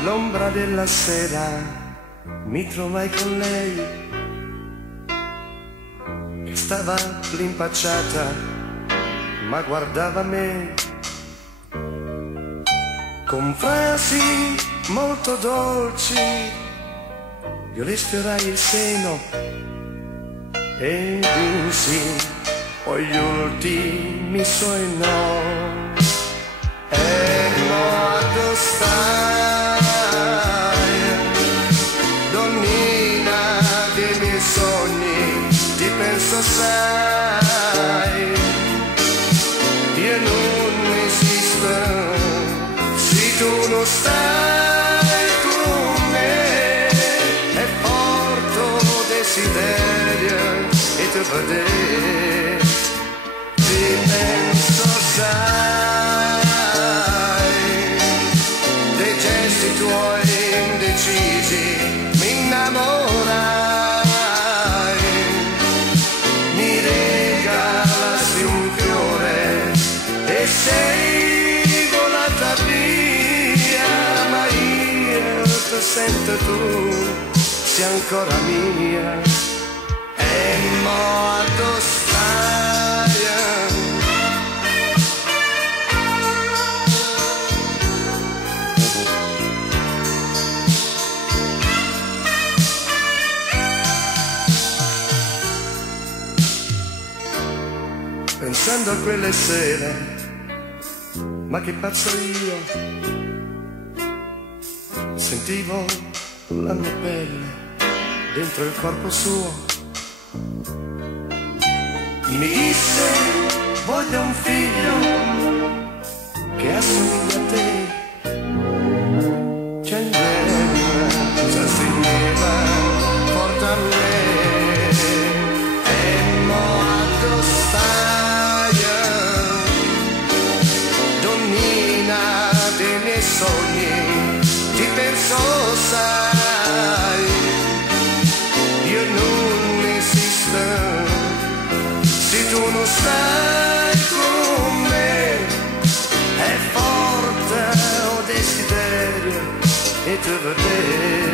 All'ombra della sera mi trovai con lei che stava lì impacciata ma guardava me con frasi molto dolci. Io le sfiorai il seno e dissi poi gli ultimi suoi no. E quando stai, donnina dei miei sogni, ti penso sai, io non esisto se tu non stai con me. È forte desiderio e te vedere, ti penso sai, dei gesti tuoi indecisi mi innamorai, mi regalasi un fiore e sei volata via, ma io ti sento tu, sei ancora mia. E mo addo stai, pensando a quelle sere, ma che pazzo io, sentivo la mia pelle dentro il corpo suo. Mi disse voglio un figlio che assomiglia a te, c'è cosa si neva, porta a me. E mo addo stai, donnina dei miei sogni, ti penso sai, io non esisto se tu non stai con me. È forte o desiderio e te vedere,